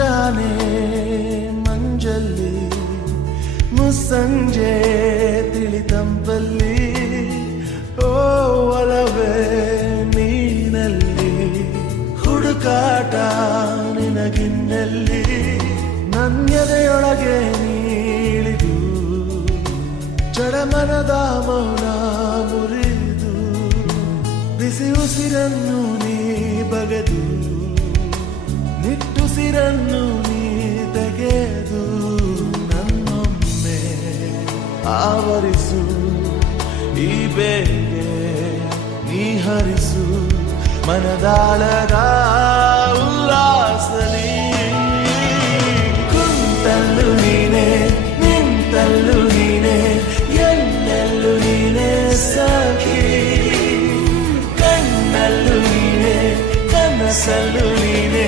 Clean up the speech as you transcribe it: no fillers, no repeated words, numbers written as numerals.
ಮುಂಜಾನೆ ಮಂಜಲ್ಲಿ ಮುಸ್ಸಂಜೆ ತಿಳಿತಂಪಲ್ಲಿ ಓ ಒಲವೇ ನೀನಲ್ಲಿ ಹುಡುಕಾಟ ನಿನಗಿನ್ನಲ್ಲಿ ನನ್ಯದೆಯೊಳಗೆ ನೀಳಿದು ಚಡಮನದ ಮೌನ ಮುರಿದು ಬಿಸಿ ಉಸಿರನ್ನು ನೀ ಬಗೆದು ನಿಟ್ಟುಸಿರನ್ನು ನೀ ತೆಗೆದು ನನ್ನೊಮ್ಮೆ ಆವರಿಸು ಈ ಬೇಗೆ ನೀ ಹರಿಸು ಮನದಾಳದ